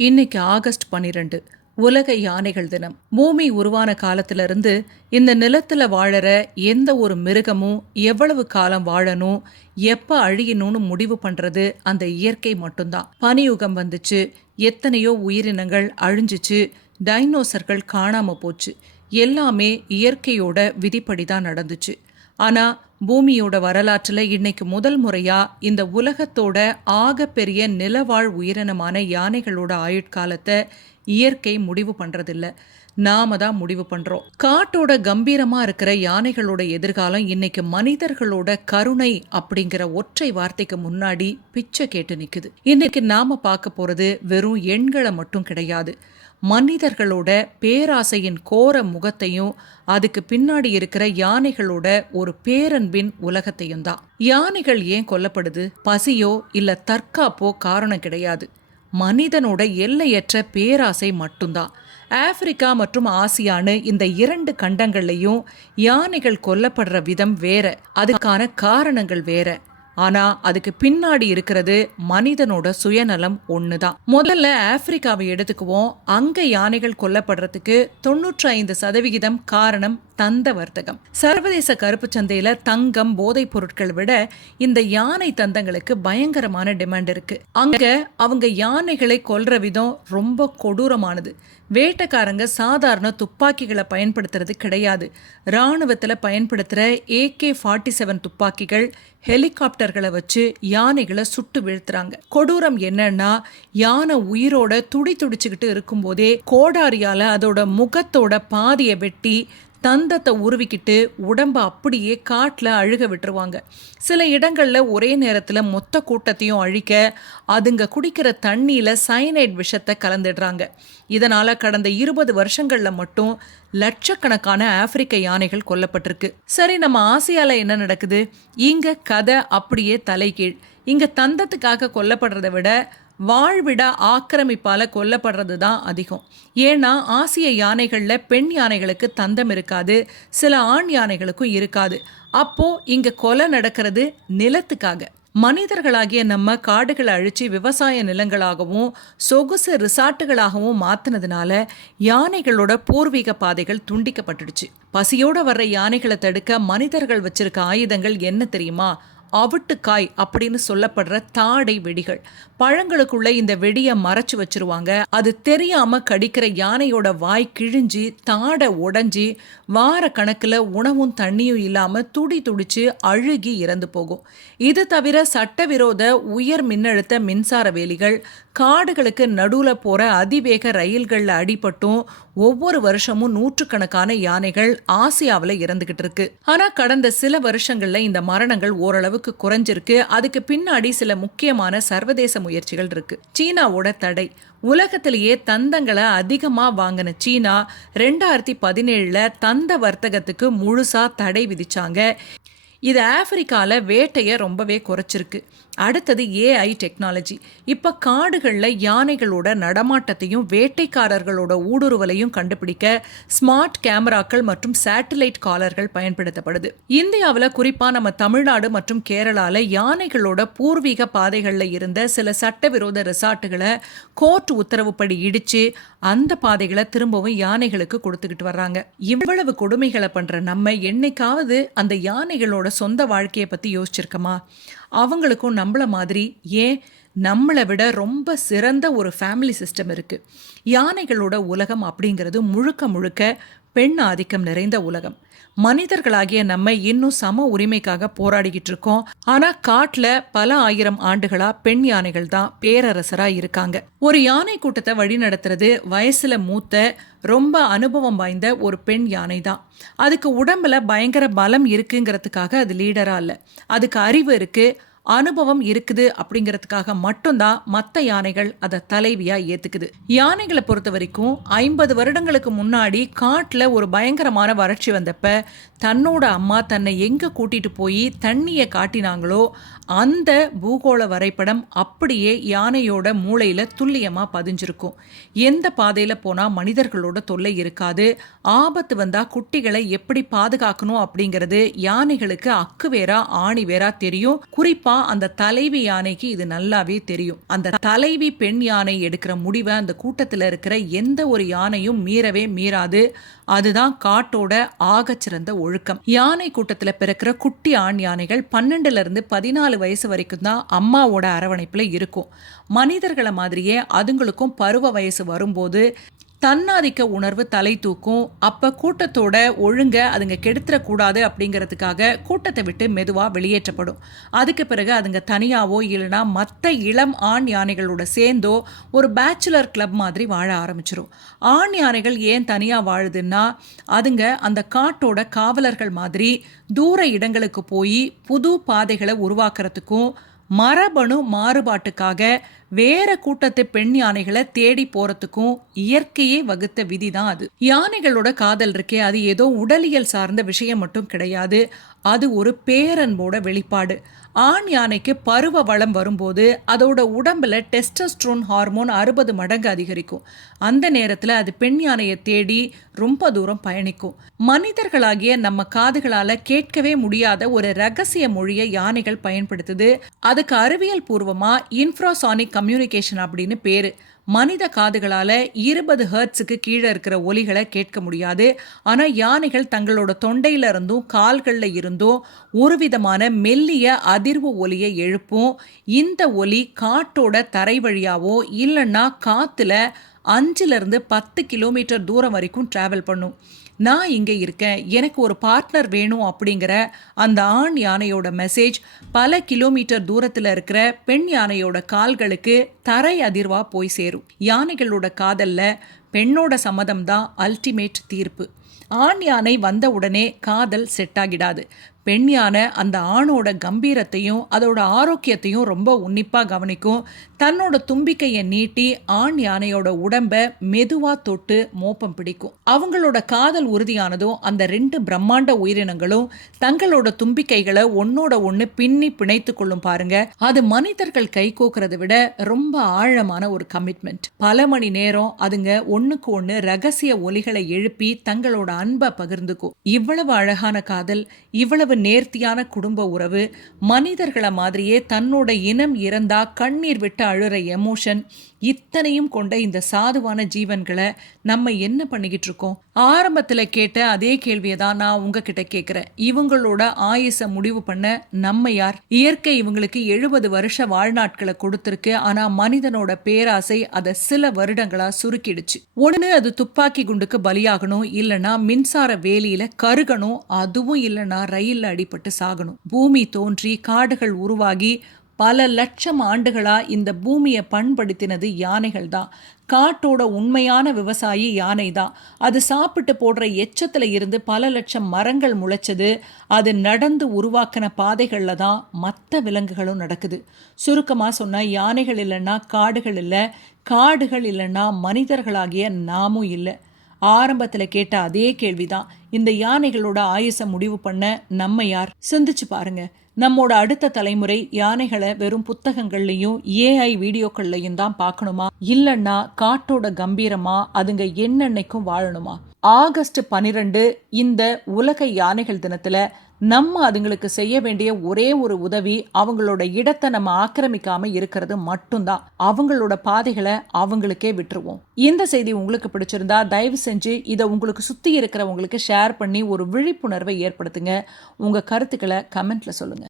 இன்னைக்கு ஆகஸ்ட் 12 உலக யானைகள் தினம். பூமி உருவான காலத்திலிருந்து இந்த நிலத்துல வாழற எந்த ஒரு மிருகமும் எவ்வளவு காலம் வாழணும், எப்ப அழியணும்னு முடிவு பண்றது அந்த இயற்கை மட்டும்தான். பனியுகம் வந்துச்சு, எத்தனையோ உயிரினங்கள் அழிஞ்சிச்சு, டைனோசர்கள் காணாம போச்சு. எல்லாமே இயற்கையோட விதிப்படிதான் நடந்துச்சு. ஆனா பூமியோட வரலாற்றுல இன்னைக்கு முதல் முறையா இந்த உலகத்தோட ஆக பெரிய நிலவாழ் உயிரினமான யானைகளோட ஆயுட்காலத்தை இயற்கை முடிவு பண்றதில்ல, நாம தான் முடிவு பண்றோம். காட்டோட கம்பீரமா இருக்கிற யானைகளோட எதிர்காலம் இன்னைக்கு மனிதர்களோட கருணை அப்படிங்கிற ஒற்றை வார்த்தைக்கு முன்னாடி பிச்சை கேட்டு நிக்குது. இன்னைக்கு நாம பார்க்க போறது வெறும் எண்களை மட்டும் கிடையாது, மனிதர்களோட பேராசையின் கோர முகத்தையும் அதுக்கு பின்னாடி இருக்கிற யானைகளோட ஒரு பேரன்பின் உலகத்தையும் தான். யானைகள் ஏன் கொல்லப்படுது? பசியோ இல்ல தற்காப்போ காரணம் கிடையாது, மனிதனோட எல்லையற்ற பேராசை மட்டும்தான். ஆப்பிரிக்கா மற்றும் ஆசியான்னு இந்த இரண்டு கண்டங்கள்லையும் யானைகள் கொல்லப்படுற விதம் வேற, அதுக்கான காரணங்கள் வேற. ஆனா அதுக்கு பின்னாடி இருக்கிறது மனிதனோட சுயநலம் ஒண்ணுதான். முதல்ல ஆப்பிரிக்காவை எடுத்துக்குவோம். அங்க யானைகள் கொல்லப்படுறதுக்கு 95% காரணம் தந்த வர்த்தகம். சர்வதேச கருப்பு சந்தையில தங்கம், போதைப் பொருட்கள் விட இந்த யானை தந்தங்களுக்கு பயங்கரமான டிமாண்ட் இருக்கு. அங்க அவங்க யானைகளை கொல்ற விதம் ரொம்ப கொடூரமானது. வேட்டைக்காரங்க சாதாரண துப்பாக்கிகளை பயன்படுத்துறது கிடையாது. இராணுவத்துல பயன்படுத்துற AK-47 துப்பாக்கிகள், ஹெலிகாப்டர்களை வச்சு யானைகளை சுட்டு வீழ்த்துறாங்க. கொடூரம் என்னன்னா, யானை உயிரோட துடிச்சுக்கிட்டு இருக்கும் போதே கோடாரியால அதோட முகத்தோட பாதியை வெட்டி தந்தத்தை உருவிக்கிட்டு உடம்ப அப்படியே காட்டில் அழுக விட்டுருவாங்க. சில இடங்களில் ஒரே நேரத்தில் மொத்த கூட்டத்தையும் அழிக்க அதுங்க குடிக்கிற தண்ணியில் சயனைட் விஷத்தை கலந்துடுறாங்க. இதனால் கடந்த 20 வருஷங்களில் மட்டும் லட்சக்கணக்கான ஆப்பிரிக்க யானைகள் கொல்லப்பட்டிருக்கு. சரி, நம்ம ஆசியாவில் என்ன நடக்குது? இங்கே கதை அப்படியே தலைகீழ். இங்கே தந்தத்துக்காக கொல்லப்படுறதை விட வாழ்விட ஆக்கிரமிப்பால கொல்லப்படுறது தான் அதிகம். ஏன்னா ஆசிய யானைகள்ல பெண் யானைகளுக்கு தந்தம் இருக்காது, சில ஆண் யானைகளுக்கும் இருக்காது. அப்போ இங்க கொலை நடக்கிறது நிலத்துக்காக. மனிதர்களாகிய நம்ம காடுகளை அழிச்சு விவசாய நிலங்களாகவும் சொகுசு ரிசார்ட்டுகளாகவும் மாத்தினதுனால யானைகளோட பூர்வீக பாதைகள் துண்டிக்கப்பட்டுடுச்சு. பசியோட வர்ற யானைகளை தடுக்க மனிதர்கள் வச்சிருக்க ஆயுதங்கள் என்ன தெரியுமா? அவிட்டுக்காய் அப்படின்னு சொல்லப்படுற தாடை வெடிகள். பழங்களுக்குள்ள இந்த வெடியை மறைச்சு வச்சிருவாங்க. அது தெரியாம கடிக்கிற யானையோட வாய் கிழிஞ்சி தாடை உடஞ்சி வார கணக்குல உணவும் தண்ணியும் இல்லாம துடிச்சு அழுகி இறந்து போகும். இது தவிர சட்டவிரோத உயர் மின்னழுத்த மின்சார வேலிகள், காடுகளுக்கு நடுவுல போற அதிவேக ரயில்கள்ல அடிபட்டும் ஒவ்வொரு வருஷமும் நூற்றுக்கணக்கான யானைகள் ஆசியாவில் இறந்துகிட்டு இருக்கு. ஆனா கடந்த சில வருஷங்கள்ல இந்த மரணங்கள் ஓரளவுக்கு குறைஞ்சிருக்கு. அதுக்கு பின்னாடி சில முக்கியமான சர்வதேச முயற்சிகள் இருக்கு. சீனாவோட தடை. உலகத்திலேயே தந்தங்களை அதிகமா வாங்கின சீனா 2017 தந்த வர்த்தகத்துக்கு முழுசா தடை விதிச்சாங்க. இது ஆப்பிரிக்கால வேட்டையை ரொம்பவே குறைச்சிருக்கு. அடுத்தது AI டெக்னாலஜி. இப்போ காடுகளில் யானைகளோட நடமாட்டத்தையும் வேட்டைக்காரர்களோட ஊடுருவலையும் கண்டுபிடிக்க ஸ்மார்ட் கேமராக்கள் மற்றும் சேட்டலைட் காலர்கள் பயன்படுத்தப்படுது. இந்தியாவில் குறிப்பாக நம்ம தமிழ்நாடு மற்றும் கேரளாவில் யானைகளோட பூர்வீக பாதைகளில் இருந்த சில சட்டவிரோத ரிசார்ட்டுகளை கோர்ட் உத்தரவுப்படி இடிச்சு அந்த பாதைகளை திரும்பவும் யானைகளுக்கு கொடுத்துக்கிட்டு வர்றாங்க. இவ்வளவு கொடுமைகளை பண்ற நம்ம என்னைக்காவது அந்த யானைகளோட சொந்த வாழ்க்கையை பத்தி யோசிச்சிருக்கமா? அவங்களுக்கும் நம்மள மாதிரி, ஏன் நம்மளை விட ரொம்ப சிறந்த ஒரு ஃபேமிலி சிஸ்டம் இருக்கு. யானைகளோட உலகம் அப்படிங்கிறது முழுக்க முழுக்க பெண் ஆதிக்கம் நிறைந்த உலகம். மனிதர்களாகிய நம்ம இன்னும் சம உரிமைக்காக போராடிக்கிட்டு இருக்கோம். ஆனா காட்டுல பல ஆயிரம் ஆண்டுகளா பெண் யானைகள் தான் பேரரசரா இருக்காங்க. ஒரு யானை கூட்டத்தை வழி நடத்துறது வயசுல மூத்த ரொம்ப அனுபவம் வாய்ந்த ஒரு பெண் யானை தான். அதுக்கு உடம்புல பயங்கர பலம் இருக்குங்கிறதுக்காக அது லீடரா இல்ல, அதுக்கு அறிவு இருக்கு, அனுபவம் இருக்குது அப்படிங்கிறதுக்காக மட்டும்தான் மற்ற யானைகள் அதை தலைவியா ஏத்துக்குது. யானைகளை பொறுத்த வரைக்கும் 50 வருடங்களுக்கு முன்னாடி காட்டுல ஒரு பயங்கரமான வறட்சி வந்தப்ப தன்னோட அம்மா தன்னை எங்க கூட்டிட்டு போய் தண்ணியை காட்டினாங்களோ அந்த பூகோள வரைபடம் அப்படியே யானையோட மூளையில துல்லியமா பதிஞ்சிருக்கும். எந்த பாதையில போனா மனிதர்களோட தொல்லை இருக்காது, ஆபத்து வந்தா குட்டிகளை எப்படி பாதுகாக்கணும் அப்படிங்கிறது யானைகளுக்கு அக்கு வேறா ஆணி வேறா தெரியும். குறிப்பா அந்த தலைவி யானைக்கு இது நல்லாவே தெரியும். அந்த தலைவி பெண் யானை எடுக்கிற முடிவை அந்த கூட்டத்தில் இருக்கிற எந்த ஒரு யானையும் மீறவே மீறாது. அதுதான் காட்டோட ஆகச்சிறந்த ஒழுக்கம். யானை கூட்டத்தில் பிறக்கிற குட்டி ஆண் யானைகள் 12 to 14 வயசு வரைக்கும் தான் அம்மாவோட அரவணைப்புல இருக்கும். மனிதர்களை மாதிரியே அதுங்களுக்கும் பருவ வயசு வரும்போது தன்னாதிக்க உணர்வு தலை தூக்கும். அப்ப கூட்டத்தோட ஒழுங்க அதுங்க கெடுத்துடக்கூடாது அப்படிங்கிறதுக்காக கூட்டத்தை விட்டு மெதுவா வெளியேற்றப்படும். அதுக்கு பிறகு அதுங்க தனியாவோ இல்லைனா மற்ற இளம் ஆண் யானைகளோட சேர்ந்தோ ஒரு பேச்சுலர் கிளப் மாதிரி வாழ ஆரம்பிச்சிடும். ஆண் யானைகள் ஏன் தனியா வாழுதுன்னா, அதுங்க அந்த காட்டோட காவலர்கள் மாதிரி தூர இடங்களுக்கு போய் புது பாதைகளை உருவாக்குறதுக்கும் மரபணு மாறுபாட்டுக்காக வேற கூட்டத்து பெண் யானைகளை தேடி போறதுக்கும் இயற்கையே வகுத்த விதிதான் அது. யானைகளோட காதல் இருக்கே, அது ஏதோ உடலியல் சார்ந்த விஷயம் மட்டும் கிடையாது. அது ஒரு பேரன்போட வெளிப்பாடு. ஆண் யானைக்கு பருவ வளம் வரும்போது அதோட உடம்புல டெஸ்டோஸ்டெரோன் ஹார்மோன் 60 மடங்கு அதிகரிக்கும். அந்த நேரத்தில் அது பெண் யானையை தேடி ரொம்ப தூரம் பயணிக்கும். மனிதர்களாகிய நம்ம காதுகளால கேட்கவே முடியாத ஒரு ரகசிய மொழியை யானைகள் பயன்படுத்துது. அதுக்கு அறிவியல் பூர்வமா இன்ஃப்ராசானிக் கம்யூனிகேஷன் அப்படின்னு பேரு. மனித காதுகளால 20 ஹெர்ட்ஸுக்கு கீழே இருக்கிற ஒலிகளை கேட்க முடியாது. ஆனா யானைகள் தங்களோட தொண்டையில இருந்தும் கால்கள்ல இருந்தும் ஒரு விதமான மெல்லிய அதிர்வு ஒலியை எழுப்பும். இந்த ஒலி காட்டோட தரை வழியாவோ இல்லைன்னா காத்துல 5 to 10 கிலோமீட்டர் தூரம் வரைக்கும் டிராவல் பண்ணும். நான் இங்கே இருக்கேன், எனக்கு ஒரு பார்ட்னர் வேணும் அப்படிங்கிற அந்த ஆண் யானையோட மெசேஜ் பல கிலோமீட்டர் தூரத்தில் இருக்கிற பெண் யானையோட கால்களுக்கு தரை அதிர்வா போய் சேரும். யானைகளோட காதல்ல பெண்ணோட சம்மதம் தான் அல்டிமேட் தீர்ப்பு. ஆண் யானை வந்த உடனே காதல் செட் ஆகிடாது. பெண் யானை அந்த ஆணோட கம்பீரத்தையும் அதோட ஆரோக்கியத்தையும் ரொம்ப உன்னிப்பா கவனிக்கும். தன்னோட தும்பிக்கையை நீட்டி ஆண் யானையோட உடம்ப மெதுவா தொட்டு மோப்பம் பிடிக்கும். அவங்களோட காதல் உறுதியானதும் அந்த 2 பிரம்மாண்ட உயிரினங்களும் தங்களோட தும்பிக்கைகளை ஒன்னோட ஒண்ணு பின்னி பிணைத்து கொள்ளும் பாருங்க. அது மனிதர்கள் கை கோக்குறதை விட ரொம்ப ஆழமான ஒரு கமிட்மெண்ட். பல மணி நேரம் அதுங்க ஒண்ணுக்கு ஒண்ணு ரகசிய ஒலிகளை எழுப்பி தங்களோட அன்பை பகிர்ந்துக்கும். இவ்வளவு அழகான காதல், இவ்வளவு நேர்த்தியான குடும்ப உறவு, மனிதர்களை மாதிரியே தன்னோட இனம் இறந்தா கண்ணீர் விட்டு அழுற எமோஷன், இத்தனையும் கொண்ட இந்த சாதுவான ஜீவன்களை நம்ம என்ன பண்ணிக்கிட்டு இருக்கோம்? ஆரம்பத்துல கேட்ட அதே கேள்வியை தான் நான் உங்ககிட்ட கேட்கிறேன். இவங்களோட ஆயுச முடிவு பண்ண நம்ம யார்? இயற்கை இவங்களுக்கு 70 வருஷ வாழ்நாட்களை கொடுத்திருக்கு. ஆனா மனிதனோட பேராசை அதை சில வருடங்களா சுருக்கிடுச்சு. ஒண்ணு அது துப்பாக்கி குண்டுக்கு பலியாகணும், இல்லைன்னா மின்சார வேலியில கருகணும், அதுவும் இல்லைன்னா ரயில்ல அடிபட்டு சாகணும். பூமி தோன்றி காடுகள் உருவாகி பல லட்சம் ஆண்டுகளா இந்த பூமியை பண்படுத்தினது யானைகள் தான். காட்டோட உண்மையான விவசாயி யானை தான். அது சாப்பிட்டு போடுற எச்சத்துல இருந்து பல லட்சம் மரங்கள் முளைச்சது. அது நடந்து உருவாக்கின பாதைகள்ல தான் மற்ற விலங்குகளும் நடக்குது. சுருக்கமா சொன்னா, யானைகள் இல்லைன்னா காடுகள் இல்லை, காடுகள் இல்லைன்னா மனிதர்களாகிய நாமும் இல்லை. ஆரம்பத்துல கேட்ட அதே கேள்விதான், இந்த யானைகளோட ஆயுச முடிவு பண்ண நம்ம யார்? சிந்திச்சு பாருங்க. நம்மோட அடுத்த தலைமுறை யானைகளை வெறும் புத்தகங்கள்லையும் AI வீடியோக்கள்லையும் தான் பார்க்கணுமா, இல்லைன்னா காட்டோட கம்பீரமா அதுங்க என்னன்னைக்கும் வாழணுமா? ஆகஸ்ட் 12 இந்த உலக யானைகள் தினத்துல நம்ம அதுங்களுக்கு செய்ய வேண்டிய ஒரே ஒரு உதவி, அவங்களோட இடத்தை நம்ம ஆக்கிரமிக்காம இருக்கிறது மட்டும்தான். அவங்களோட பாதைகளை அவங்களுக்கே விட்டுருவோம். இந்த செய்தி உங்களுக்கு பிடிச்சிருந்தா தயவு செஞ்சு இதை உங்களுக்கு சுத்தி இருக்கிறவங்களுக்கு ஷேர் பண்ணி ஒரு விழிப்புணர்வை ஏற்படுத்துங்க. உங்க கருத்துக்களை கமெண்ட்ல சொல்லுங்க.